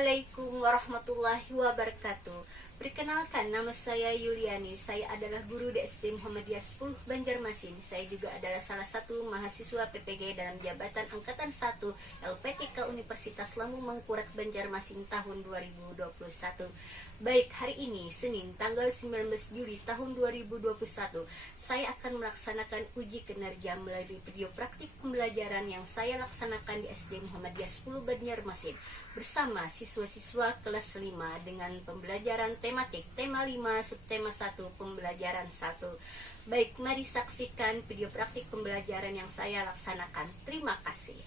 Assalamualaikum warahmatullahi wabarakatuh. Perkenalkan, nama saya Yuliani. Saya adalah guru di SD Muhammadiyah 10 Banjarmasin. Saya juga adalah salah satu mahasiswa PPG dalam jabatan Angkatan 1 LPTK Universitas Lampung Mangkurat Banjarmasin tahun 2021. Baik, hari ini Senin tanggal 19 Juli tahun 2021, saya akan melaksanakan uji kinerja melalui video praktik pembelajaran yang saya laksanakan di SD Muhammadiyah 10 Banjarmasin bersama siswa-siswa kelas 5 dengan pembelajaran tematik tema 5 subtema 1 pembelajaran 1. Baik, mari saksikan video praktik pembelajaran yang saya laksanakan. Terima kasih.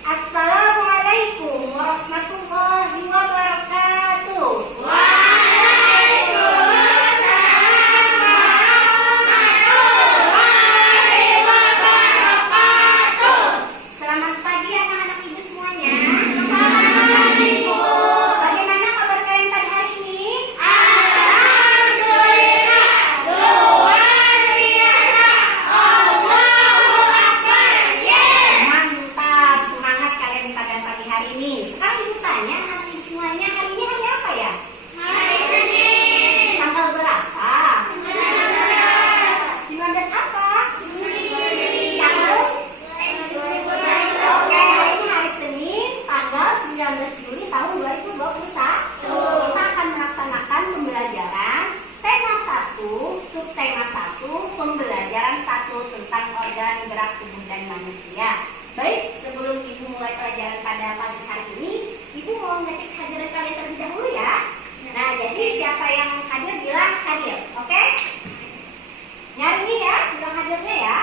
Assalamualaikum warahmatullahi wabarakatuh. Waalaikumsalam warahmatullahi wabarakatuh. Selamat pagi anak-anak ibu semuanya. Selamat pagi, Bu. Bagaimana kabar kalian pada hari ini? Alhamdulillah, luar biasa. Allahu Akbar. Yes. Mantap, semangat kalian pada pagi hari ini. Sekarang ibu tanya anak ibu semuanya, hari ini hari apa ya? Hari Senin. Tanggal berapa? 15 apa? Tanggal 2021. Oke, hari ini hari Senin, tanggal 19 Juli tahun 2021. Kita akan melaksanakan pembelajaran tema 1, subtema 1, pembelajaran 1 tentang organ gerak tubuh dan manusia. Baik, sebelum ibu mulai pelajaran pada pagi hari ini, ibu mau ngecek hadiran kalian terlebih dahulu ya. Nah, jadi siapa yang hadir bilang hadir, oke? Nyari nih ya, bilang hadirnya ya.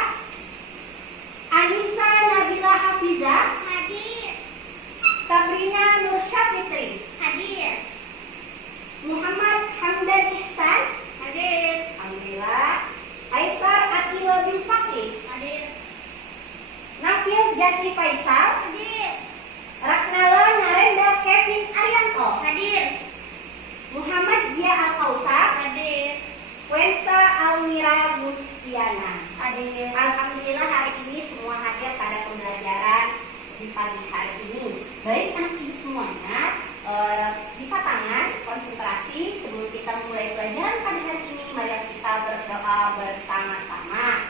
Anissa Nabila Hafiza hadir. Sabrina Nur Syafitri hadir. Muhammad Hamdan Ihsan hadir. Alhamdulillah. Aisar Atila bin Fakih hadir. Nafil Jati Faisal hadir. Raknala Narenda Kevin Arianto hadir. Muhammad Dia Al-Kausar hadir. Wensa Almira Mustiana hadir. Alhamdulillah hari ini semua hadir pada pembelajaran di pagi hari ini. Baik anak ibu semuanya, lipat tangan, konsentrasi sebelum kita mulai pelajaran pada hari ini. Mari kita berdoa bersama-sama.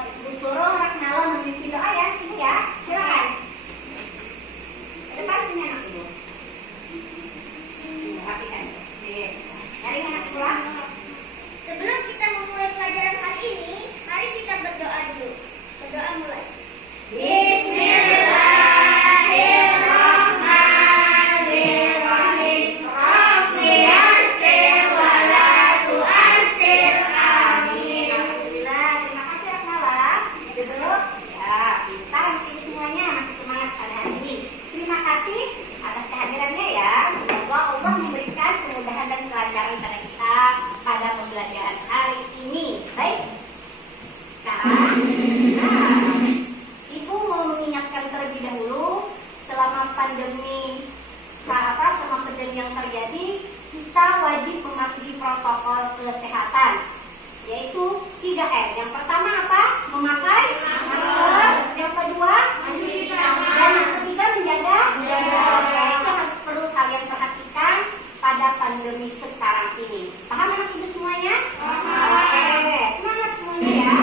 Ibu suruh Raknala memimpin doa ya, ibu ya. Silakan. Ke depan sini anak ibu. Rapikan. Nyari anak ibu lah. Sebelum kita memulai pelajaran hari ini, mari kita berdoa dulu. Berdoa mulai. Bismillahirrahmanirrahim. Rabbi yassir wa la tu'assir. Amin. Alhamdulillah. Terima kasih Raknala. Duduk. Ya, pintar ibu semuanya, masih semangat pada hari ini. Terima kasih atas kehadirannya ya. Semoga Allah memberikan kemudahan dan kelancaran pada kita pada pembelajaran hari ini. Baik. Sekarang, ibu mau mengingatkan terlebih dahulu selama pandemi yang terjadi, kita wajib mematuhi protokol kesehatan, yaitu 3M. Yang pertama apa? Memakai masker. Yang kedua, mencuci tangan. Dan yang ketiga, menjaga jarak. Itu harus perlu kalian perhatikan pada pandemi sekarang ini. Paham anak ibu semuanya? Oke, semangat semuanya ya.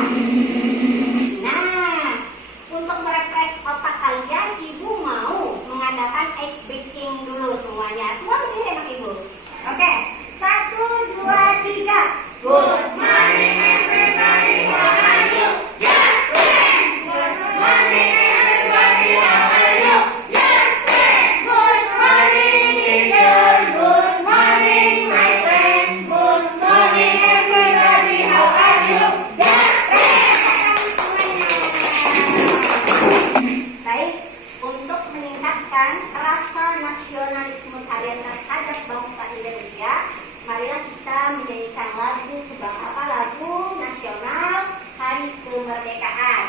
Nah, untuk merefresh otak kalian, ibu mau mengadakan ice breaking dulu semuanya. Semua berdiri anak ibu. Oke, 1, 2, 3. Good morning everybody, how are you? Yes, friend. Good morning everybody, how are you? Yes, friend. Good morning teacher. Good morning my friend. Good morning everybody, how are you? Yes, friend. Baik, untuk meningkatkan rasa nasionalisme kalian terhadap bangsa Indonesia, marilah kita menyanyikan lagu lagu nasional Hari Kemerdekaan.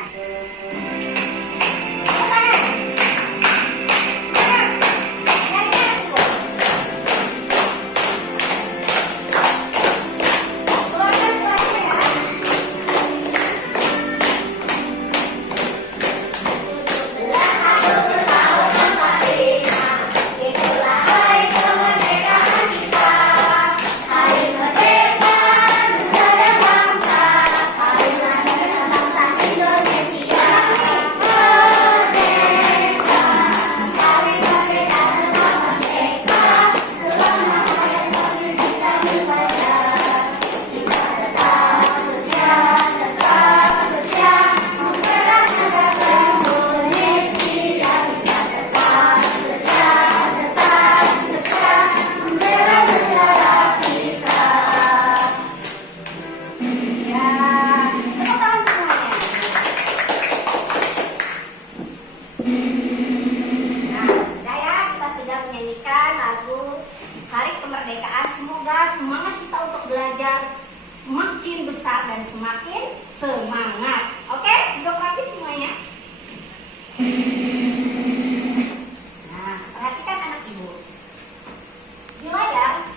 Keluarkan suaranya ya. dan semakin semangat. Oke, duduk rapi semuanya. Nah, perhatikan anak ibu. Di layar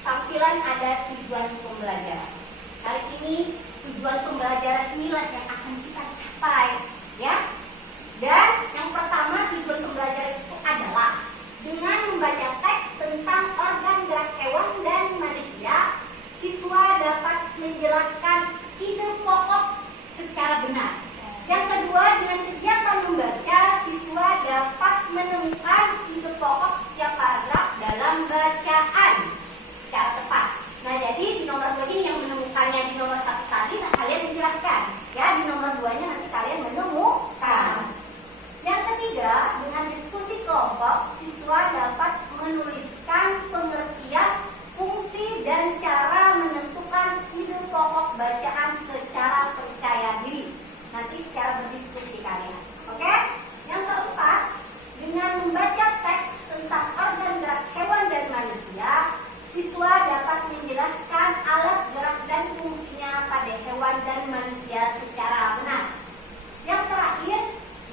tampilan ada tujuan pembelajaran. Kali ini tujuan pembelajaran inilah yang akan kita capai, ya. Dan yang pertama tujuan pembelajaran itu adalah dengan membaca teks tentang organ gerak hewan dan manusia, siswa dapat menjelaskan ide pokok secara benar. Yang kedua, dengan kegiatan membaca, siswa dapat menemukan ide pokok setiap paragraf dalam bacaan secara tepat. Nah, jadi di nomor 2 ini yang menemukannya di nomor 1 tadi, nah kalian menjelaskan. Ya, di nomor 2-nya nanti kalian menemukan. Yang ketiga, dengan diskusi kelompok, siswa dapat menuliskan pengertian, fungsi, dan cara menentukan ide pokok bacaan secara percaya diri. Nanti secara berdiskusi kalian. Oke? Yang keempat, dengan membaca teks tentang organ gerak hewan dan manusia, siswa dapat menjelaskan alat gerak dan fungsinya pada hewan dan manusia secara benar. Yang terakhir,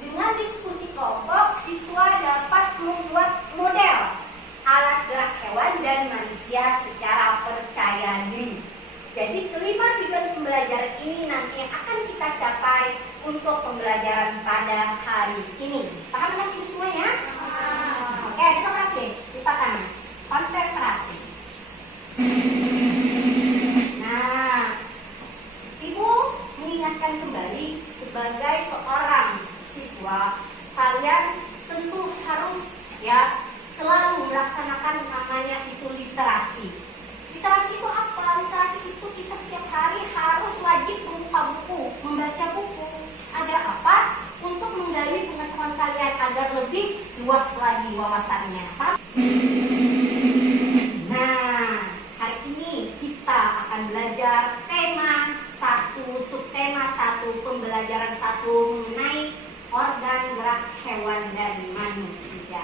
dengan diskusi kelompok, siswa dapat membuat model alat gerak hewan dan manusia secara percaya diri. Jadi kelima tujuan pembelajaran ini nanti yang akan kita capai untuk pembelajaran pada hari ini. Paham kan ibu semuanya? Oke, kita praktik. Kita akan konsentrasi. Nah, ibu mengingatkan kembali sebagai seorang siswa, kalian tentu harus ya selalu melaksanakan namanya itu literasi. Literasi itu apa? Literasi itu kita setiap hari harus wajib membuka buku, membaca buku. Agar apa? Untuk menggali pengetahuan kalian agar lebih luas lagi wawasannya. Nah, hari ini kita akan belajar tema 1, subtema 1, pembelajaran 1 mengenai organ gerak hewan dan manusia.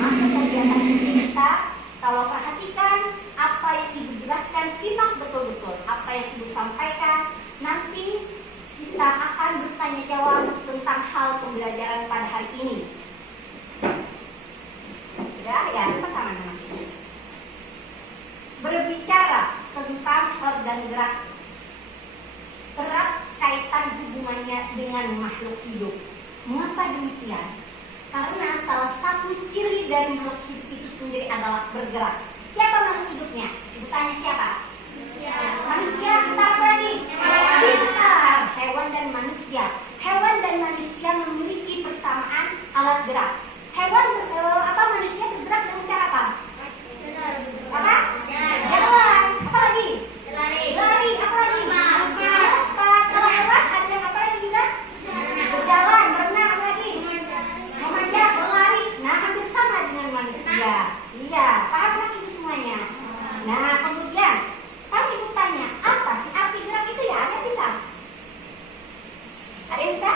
Masuk kegiatan ini kita, kalau perhatikan apa yang ibu jelaskan, simak betul-betul apa yang ibu sampaikan. Nanti kita akan bertanya jawab tentang hal pembelajaran pada hari ini. Sudah ya, pertama teman-teman. Berbicara tentang organ gerak erat kaitan hubungannya dengan makhluk hidup. Mengapa demikian? Karena salah satu ciri dari makhluk hidup itu sendiri adalah bergerak. Siapa makhluk hidupnya? Ibu tanya siapa? Manusia. Kita apa lagi? Pintar. Hewan dan manusia. Hewan dan manusia memiliki persamaan alat gerak. Hewan manusia bergerak dengan cara apa? Apa? Jalan. Apa lagi? Lari. Apa lagi? Melompat. Kalau hewan ada yang apa lagi juga? Berjalan, berenang, apa lagi? Memanjat, berlari. Nah, hampir sama dengan manusia. Iya, paham kan itu semuanya? Nah, kemudian sekarang ibu tanya, apa sih arti gerak itu ya? Ada yang bisa? Ada yang bisa?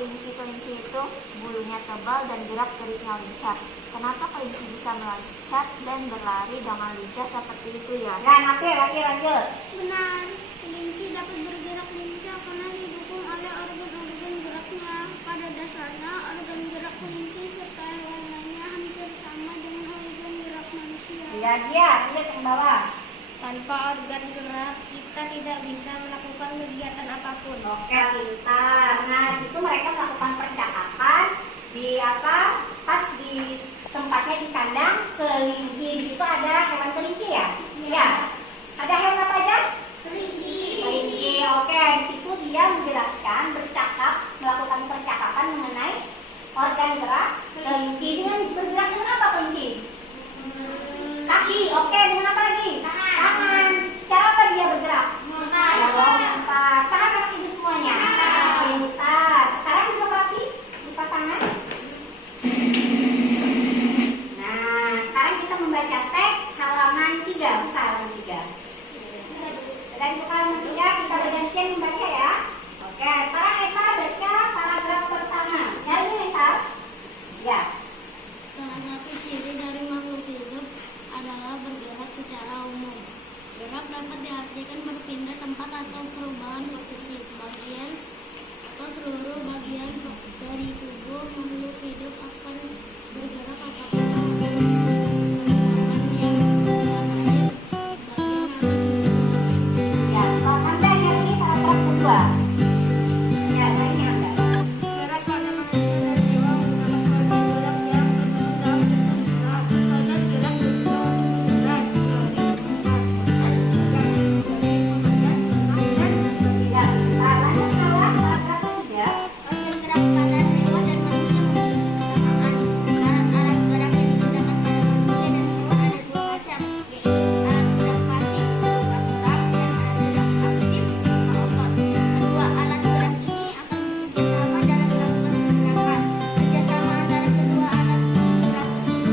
kelinci itu bulunya tebal dan gerak geriknya lincah? Kenapa kelinci bisa meloncat dan berlari dengan lincah seperti itu ya? Lanjut. Benar, kelinci dapat bergerak lincah karena didukung oleh organ-organ geraknya. Pada dasarnya, organ gerak kelinci serta hewan lainnya hampir sama dengan organ gerak manusia. Lanjut yang bawah. Tanpa organ gerak, kita tidak bisa melakukan kegiatan apapun. Oke, pintar. Nah, situ mereka melakukan percakapan di apa? Pas di tempatnya di kandang kelinci. Di situ ada hewan kelinci ya? Iya. Ada hewan apa aja? Kelinci. Kelinci. Oke, di situ dia menjelaskan, bercakap, melakukan percakapan mengenai organ gerak kelinci. Dengan bergerak dengan apa kelinci? Kaki. Oke, dengan apa lagi? Tangan. Secara apa dia bergerak? Melompat. Paham anak ibu semuanya? Pintar. Sekarang juga perhati buka tangan. Nah, sekarang kita membaca teks halaman 3. Buka halaman 3. Dan buka halaman 3 kita bergantian membaca ya. Oke, sekarang Esa baca paragraf pertama. Nyari Esa? Ya. Salah satu ciri dari makhluk hidup adalah bergerak secara umum. Gerak dapat diartikan berpindah tempat atau perubahan posisi. Sebagian atau seluruh bagian dari tubuh makhluk hidup akan bergerak apabila Ya, kalau Anda yang ini paragraf kedua. Ya, lainnya Anda. gerak pada manusia dan hewan merupakan gerak yang bergerak Ya, lanjut salah paragraf ketiga. organ gerak pada hewan dan manusia bersamaan. Alat-alat gerak yang digunakan pada manusia dan hewan ada dua macam, yaitu alat gerak pasif berupa tulang dan alat gerak aktif berupa otot. Kedua alat gerak ini akan bekerjasama dalam melakukan pergerakan. Kerjasama antara kedua alat gerak tersebut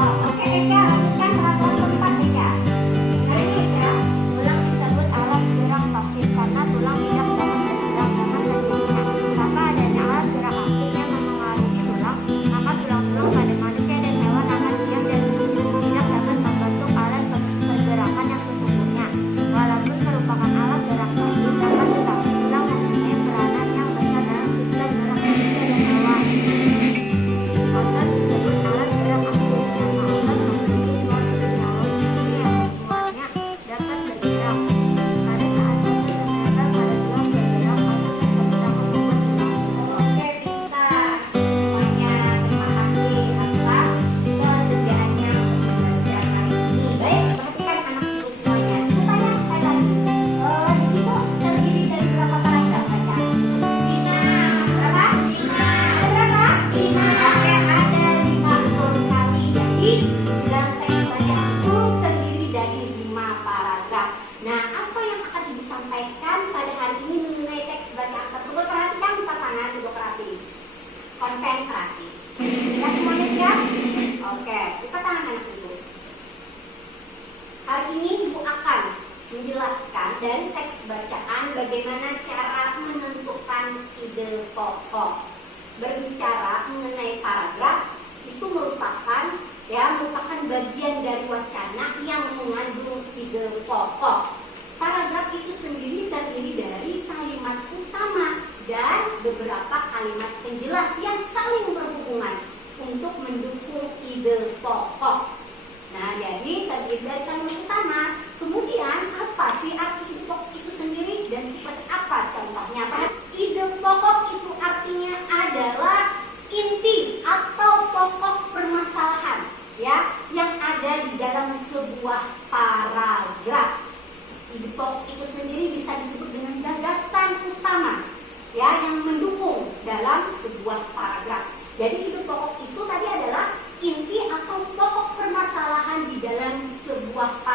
Oke, Eka, lanjutkan paragraf keempat, Eka. Hari ini, Eka. Tulang disebut alat gerak pasif karena tulang tidak dapat bergerak dengan sendirinya. Tanpa adanya alat gerak aktif yang memengaruhi tulang, maka tulang-tulang pada manusia dan hewan akan diam dan tidak dapat membentuk alat pergerakan yang sesungguhnya. Walaupun merupakan alat gerak pasif, maka tulang mempunyai peranan yang besar dalam siklus gerak manusia dan hewan. Otot disebut alat gerak aktif karena otot memiliki suatu senyawa sendiri yang semuanya dapat bergerak. Pada saat itu ternyata pada tulang bergerak, otot bisa membuat tulang Oke, pintar. Semuanya, terima kasih atas kesediaannya untuk belajar hari ini. Baik, perhatikan anak ibu semuanya. Aku tanya sekali lagi. Di situ terdiri dari berapa paragraf baca? 5. Berapa? 5. Ada berapa? 5. Oke, ada 5 betul sekali. Jadi, dalam teks bacaan itu terdiri dari 5 paragraf. Nah, apa yang akan ibu sampaikan pada hari ini mengenai teks bacaan tersebut? Perhatikan buka tangan, duduk rapi. Konsentrasi. Kita semuanya siap? Oke, buka tangan anak ibu. Hari ini ibu akan menjelaskan dari teks bacaan bagaimana cara menentukan ide pokok. Berbicara mengenai paragraf itu merupakan bagian dari wacana yang mengandung ide pokok. Paragraf itu sendiri terdiri dari kalimat utama dan beberapa kalimat penjelas yang saling berhubungan untuk mendukung ide pokok. Nah, jadi terdiri dari kalimat utama. Kemudian apa sih arti ide pokok itu sendiri dan seperti apa contohnya? Ide pokok itu artinya adalah inti atau pokok permasalahan ya yang ada di dalam sebuah paragraf. Ide pokok itu sendiri bisa disebut dengan gagasan utama ya yang mendukung dalam sebuah paragraf. Jadi ide pokok itu tadi adalah inti atau pokok permasalahan di dalam sebuah paragraf.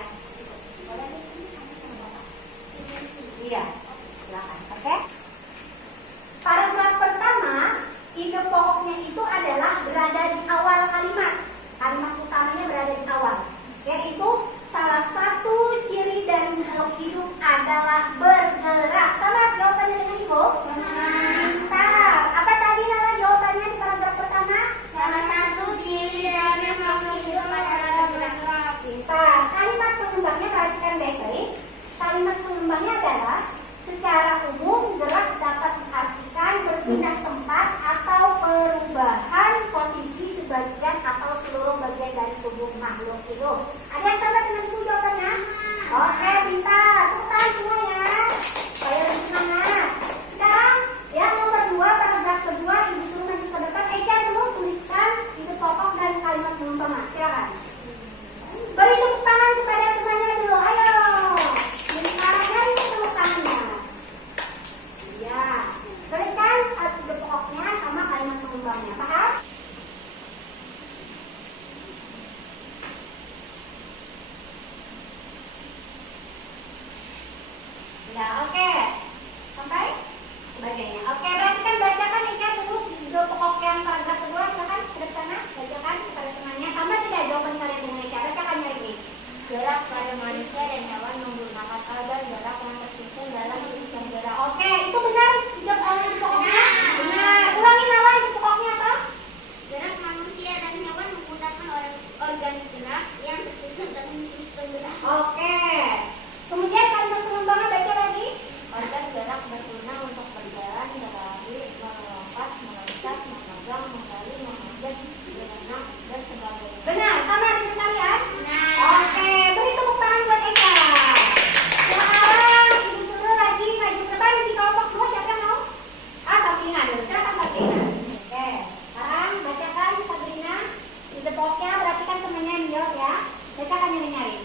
ya. Iya, silakan. Oke. Paragraf pertama, ide pokoknya itu adalah berada di awal kalimat. Kalimat utamanya berada di awal, yaitu salah satu ciri dari makhluk hidup adalah bergerak. Sama jawabannya dengan Ibu? Pintar. Apa tadi nama jawabannya di paragraf pertama? Salah satu ciri dari makhluk hidup adalah bergerak. Pintar. Kalimat pengembangnya perhatikan baik-baik. Kalimat pengembangnya adalah secara umum gerak dapat diartikan berpindah tempat atau perubahan posisi sebagian atau seluruh bagian dari tubuh makhluk hidup. Ada yang sama dengan itu jawabannya? Oke, pintar. Tepuk tangan semua ya. Supaya lebih semangat. Sekarang yang nomor 2, paragraf kedua, Ibu suruh nanti ke depan. Eja dulu tuliskan ide pokok dan kalimat pengembang. Silakan. Beri tepuk tangan kepada temannya dulu. Ayo. Jadi caranya ini tepuk tangannya. Iya. Tuliskan ide pokoknya sama kalimat pengembangnya. Paham? Ya, oke. Sampai sebagainya. Oke, berarti kan bacakan Ika dulu ide pokok yang paragraf kedua. Silakan ke sana, bacakan kepada temannya. Sama tidak jawaban kalian dengan Ika? Bacakan ya ini. Gerak pada manusia dan hewan menggunakan organ gerak yang tersusun dalam sistem gerak. Oke, itu benar ide pokoknya? Benar. Ulangin awal ide pokoknya apa? Gerak manusia dan hewan menggunakan organ gerak yang tersusun dalam sistem gerak. Oke. Kemudian kalimat pengembangnya baca lagi. Organ gerak berguna untuk berjalan, berlari, melompat, meloncat, memegang, menggali, mengambil, berenang, dan sebagainya. Benar, sama dengan kalian? Benar. Oke, beri tepuk tangan buat Eka. Sekarang Ibu suruh lagi maju ke depan di kelompok 2. Siapa yang mau? Sabrina dulu. Silakan Sabrina. Oke, sekarang bacakan Sabrina. Ide pokoknya perhatikan temannya Nio ya. Bacakan yang nyari.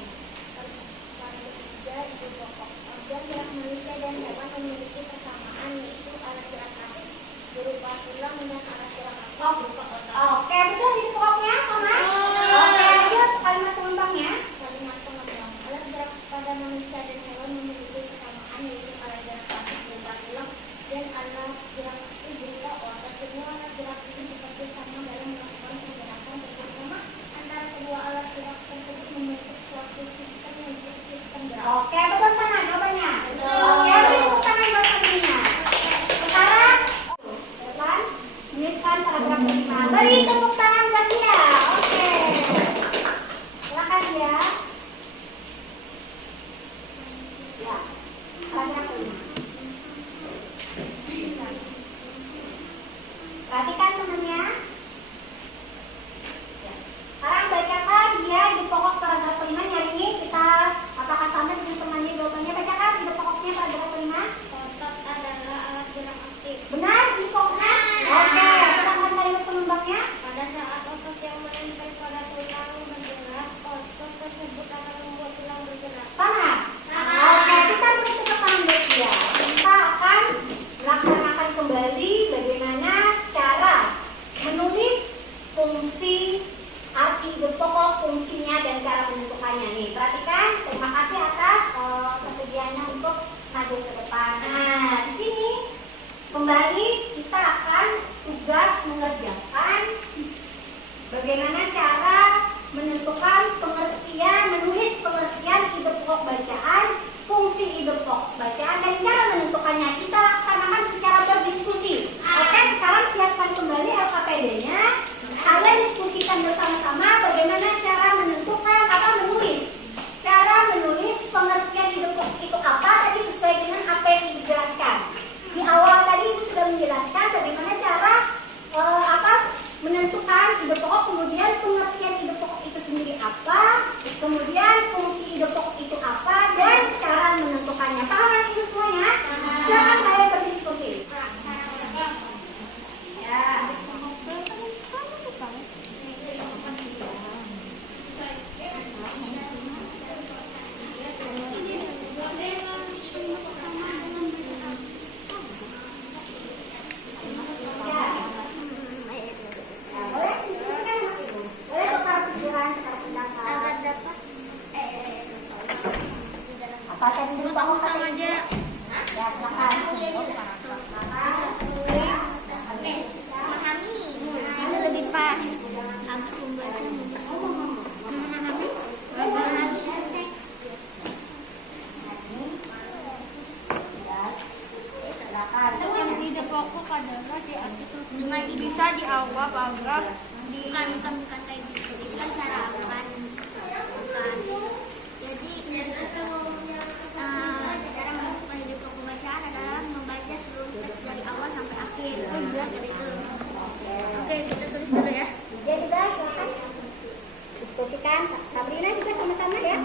Itu pokok. Organ gerak manusia dan hewan memiliki kesamaan, yaitu alat gerak aktif berupa tulang dan alat gerak aktif berupa otot. Oke, betul ide pokoknya sama? Oke, lanjut kalimat pengembangnya. Kalimat pengembang. Alat gerak pada manusia dan hewan memiliki kesamaan, yaitu alat gerak aktif berupa tulang dan alat gerak aktif berupa otot. Semua alat gerak ini bekerja sama dalam melakukan pergerakan bersama antara kedua alat gerak tersebut membentuk suatu sistem yang disebut sistem gerak. Oke, betul sana jawabannya. Oke, beri tepuk tangan buat Sabrina. Sekarang, depan, tuliskan paragraf kelima. Beri tepuk tangan buat dia. Oke. Silakan dia. Ya, paragraf kelima. Perhatikan temannya. Ya. Sekarang bacakan dia di pokok paragraf kelima. Nyari ini kita apakah sama dengan temannya jawabannya? Bacakan di pokoknya paragraf kelima. Otot adalah alat gerak aktif. Benar di pokoknya? Oke, sedangkan kalimat pengembangnya? Pada saat otot yang menempel pada tulang bergerak, otot tersebut akan membuat tulang bergerak. Sama? Oke, kita beri tepuk tangan buat dia. Kita akan melaksanakan kembali bagaimana cara menulis fungsi, arti ide pokok, fungsinya, dan cara menentukannya. Nih, perhatikan. Terima kasih atas kesediaannya untuk maju ke depan. Nah, di sini kembali kita akan tugas mengerjakan bagaimana cara menentukan pengertian, menulis pengertian ide pokok bacaan, fungsi ide pokok bacaan, dan cara menentukannya. Kita laksanakan secara berdiskusi. Oke, sekarang siapkan kembali LKPD-nya. Kalian diskusikan bersama-sama bagaimana cara menentukan atau menulis. Cara menulis pengertian ide pokok itu apa, tadi sesuai dengan apa yang dijelaskan. Di awal tadi Ibu sudah menjelaskan bagaimana cara menentukan ide pokok, kemudian pengertian ide pokok itu sendiri apa, kemudian fungsi ide pokok itu apa, dan cara menentukannya. Paham kan itu semuanya? Silakan kalian berdiskusi. Ya. Boleh diskusikan Ibu. Boleh tukar pikiran, tukar pendapat. Agar dapat Apa tadi dulu pokok sama aja. Ya, silakan. Memahami. Nah, itu lebih pas. Habis membaca memahami. Memahami isi teks. Silakan. Yang tidak pokok adalah di artikel bisa di awal paragraf di Bukan kayak gitu. Itu kan cara apaan? Bukan. Jadi cara melakukan hidup pembacaan adalah membaca seluruh teks dari awal sampai akhir. Oh iya, dari itu. Oke, kita tulis dulu ya. Jadi guys, silakan diskusikan. Sabrina juga sama-sama ya.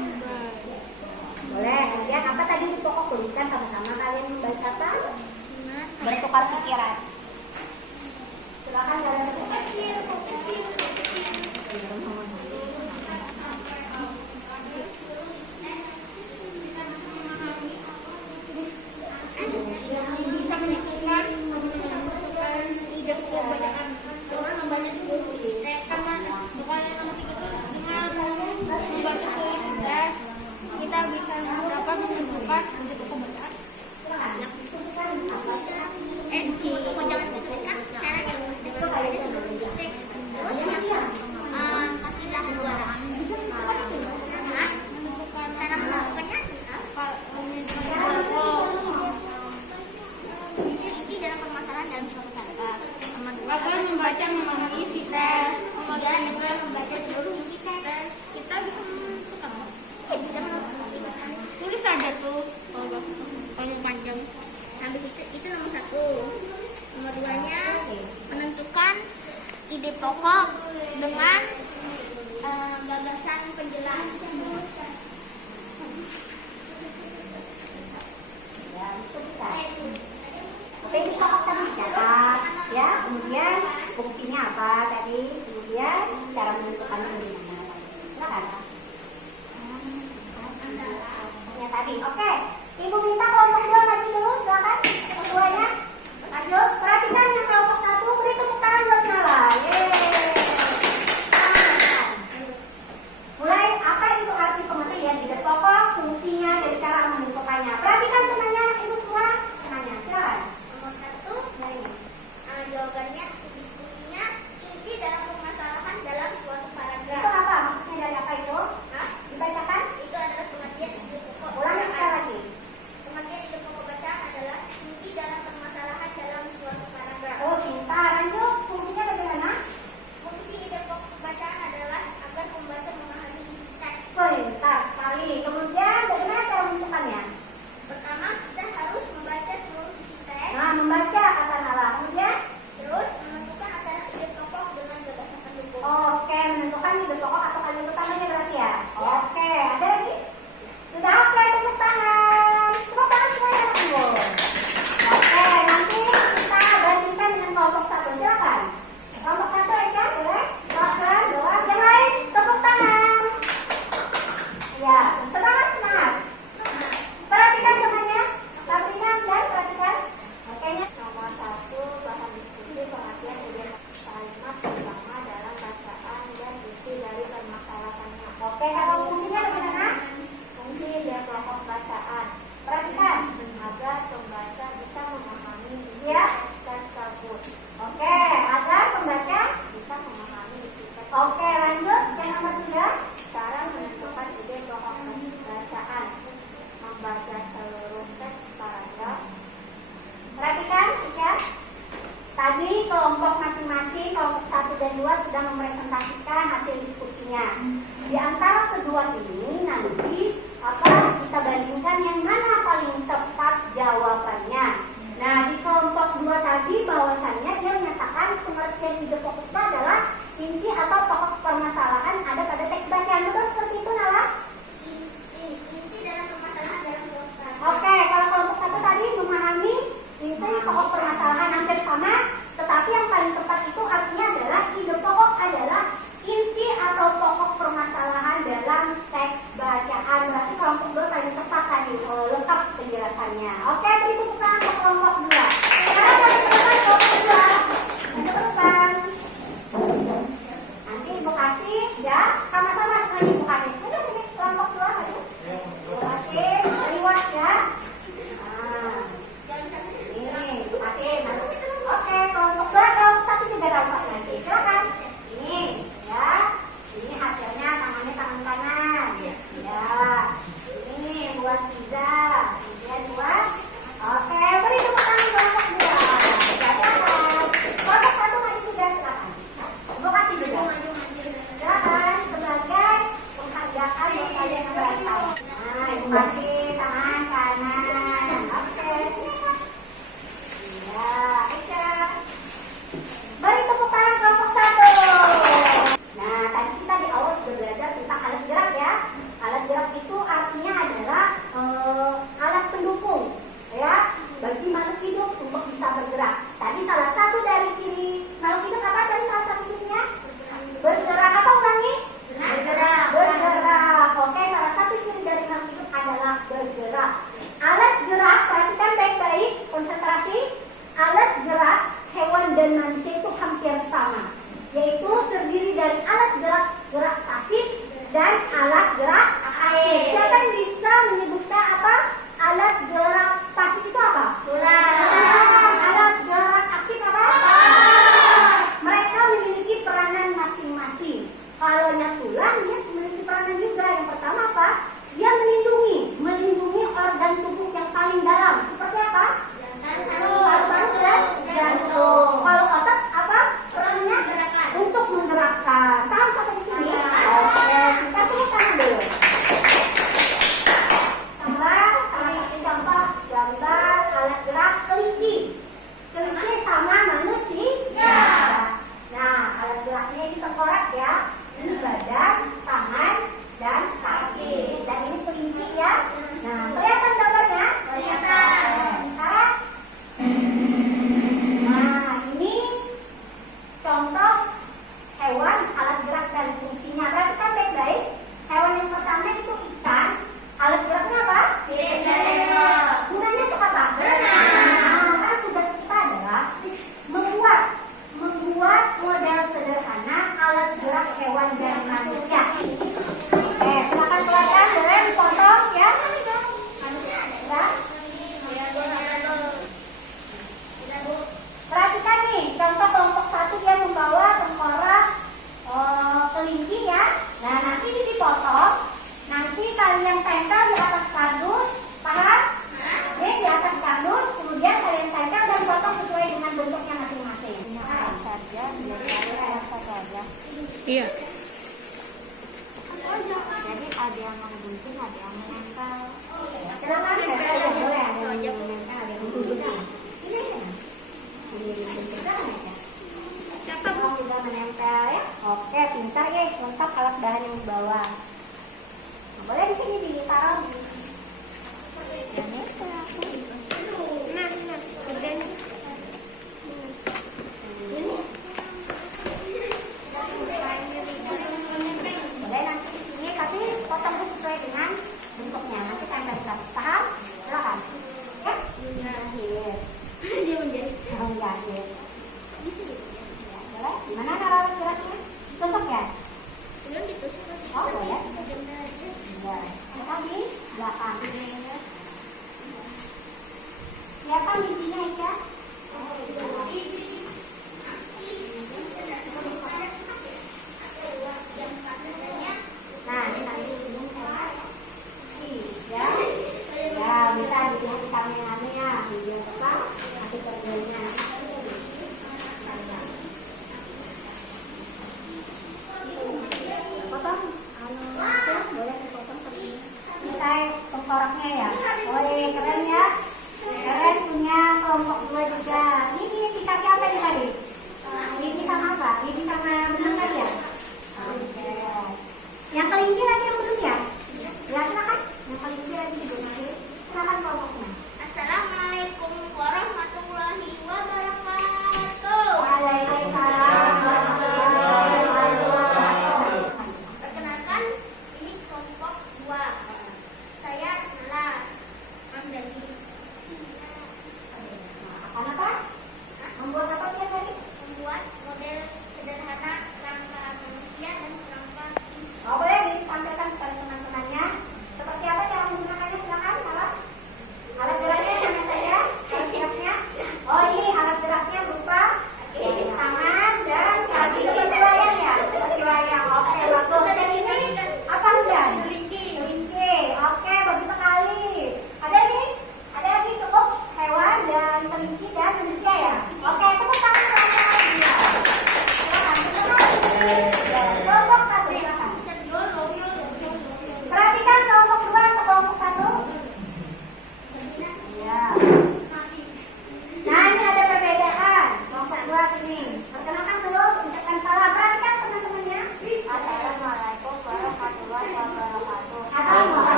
Boleh. Kemudian apa tadi di pokok tuliskan sama-sama kalian membaca apa? Bertukar pikiran. Silakan kalian bertukar. bisa menentukan ide pembacaan Dengan membaca seluruh isi teks. karena bukan yang penting itu dengan membaca seluruh teks kita bisa dapat menentukan ide pembacaan. Untuk jangan dituliskan cara yang dengan membaca seluruh isi teks. Terus kasihlah dua. Cara melakukannya inti dalam permasalahan dalam suatu paragraf. Nomor dua, Agar membaca memahami isi teks. kemudian dengan membaca seluruh isi teks. Kita bisa menentukan. Bisa menentukan. Tulis saja tuh kalau panjang. Habis itu nomor satu. Nomor duanya menentukan ide pokok dengan gagasan penjelas. Ya, itu bisa. Oke, ini pokok tadi dicatat, ya. Kemudian fungsinya apa tadi? Kemudian cara menentukannya bagaimana? Silakan. Ya tadi, oke. Ibu minta kelompok 2 maju dulu, silakan. Kelompok 2-nya maju. Perhatikan yang kelompok 1, beri tepuk tangan buat Nala. Yeay. Mulai, apa itu arti pengertian ide pokok, fungsinya, dan cara menentukannya. Perhatikan temannya, ibu semua. Temannya, silakan. Nomor satu, jawabannya diskusinya inti dalam permasalahan dalam suatu Itu paragraf. apa? Maksudnya dari apa itu? Hah? Dibacakan? Itu adalah pengertian ide pokok. Ulangi sekali lagi. Pengertian ide pokok Kasih tangan kanan. Oke. Ya, Aisyah. Beri tepuk tangan kelompok 1. Nah, tadi kita di awal sudah belajar tentang alat gerak ya. Alat gerak itu artinya adalah alat pendukung ya bagi makhluk hidup untuk bisa bergerak. Tadi salah satu dari ciri makhluk hidup apa tadi salah satu cirinya? Bergerak. Apa ulangi? Bergerak. Bergerak. Oke, salah satu ciri dari makhluk hidup adalah bergerak. Alat gerak, perhatikan baik-baik, konsentrasi. Alat gerak hewan dan manusia itu hampir sama, yaitu terdiri dari alat gerak pasif dan alat gerak aktif. Siapa yang bisa menyebutkan apa? Alat gerak pasif itu apa? Tulang. Alat gerak aktif apa? Mereka memiliki peranan masing-masing. Kalau yang tulang, dia memiliki peranan juga. Yang pertama apa? Dia melindungi organ tubuh yang paling dalam. Seperti apa? Paru-paru dan jantung. Kalau otak apa? Perannya untuk menggerakkan. Paham sampai di sini? Oke, kita tepuk tangan dulu. Salah satu contoh gambar alat gerak kelinci. Kelinci sama manusia. Nah, alat geraknya ini tengkorak ya. Ini badan, tangan, dan kaki. Dan ini kelinci ya. Nah, kelihatan gambarnya? Kelihatan. Sekarang. Nah, ini contoh hewan alat gerak dan fungsinya. Perhatikan baik-baik. Hewan yang pertama itu ikan. Alat geraknya apa? Gunanya untuk apa? Berenang. Nah, karena tugas kita adalah membuat model sederhana alat gerak hewan dan manusia. Oke, silakan keluarkan dengan dipotong ya. Ya. Perhatikan nih, contoh kelompok 1 dia membawa tengkorak kelinci ya. Nah, nanti ini dipotong. Nanti kalian tempel di atas kardus, paham? Ini di atas kardus, kemudian kalian tempel dan potong sesuai dengan bentuknya masing-masing. Apa saja, biar apa saja. Iya. Jadi ada yang menggunting, ada yang menempel. Silakan tempel ya, boleh ada yang menempel, ada yang menggunting. Ini ya. Ini digunting ya. Kamu juga menempel ya. Oke, pintar ya, lengkap alat bahan yang dibawa. Nah, boleh di sini ditaruh di boleh nanti di sini kasih potong sesuai dengan bentuknya. Nanti tempel di atas. Paham? Silakan. Ya. Dia menjadi. Oh ya, ya. Ya, boleh. Gimana kalau geraknya? Tusuk ya? Oh, boleh. Ya. Kita di belakang. Siapa mimpinya Ica? Nah, ini nanti sini ya. Ya, bisa dilihat kameranya, video apa? Nanti kerjanya. Potong, boleh dipotong seperti ini. Ini saya tengkoraknya ya. Boleh, keren ya. Keren punya kelompok 2 juga. Ini dikasih apa nih tadi? Ini sama apa? Ini sama benang tadi ya? Oke. Yang kelinci lagi yang belum ya? Ya, silakan. Yang kelinci lagi belum. Silakan kelompoknya. Assalamualaikum warahmatullahi wabarakatuh. Waalaikumsalam warahmatullahi wabarakatuh. Perkenalkan, ini kelompok 2. Saya adalah Amdani. Akan apa? Membuat apa dia tadi?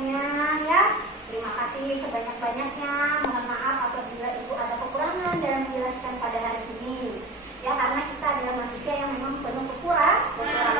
semuanya ya. Terima kasih sebanyak-banyaknya. Mohon maaf apabila Ibu ada kekurangan dalam menjelaskan pada hari ini. Ya, karena kita adalah manusia yang memang penuh kekurangan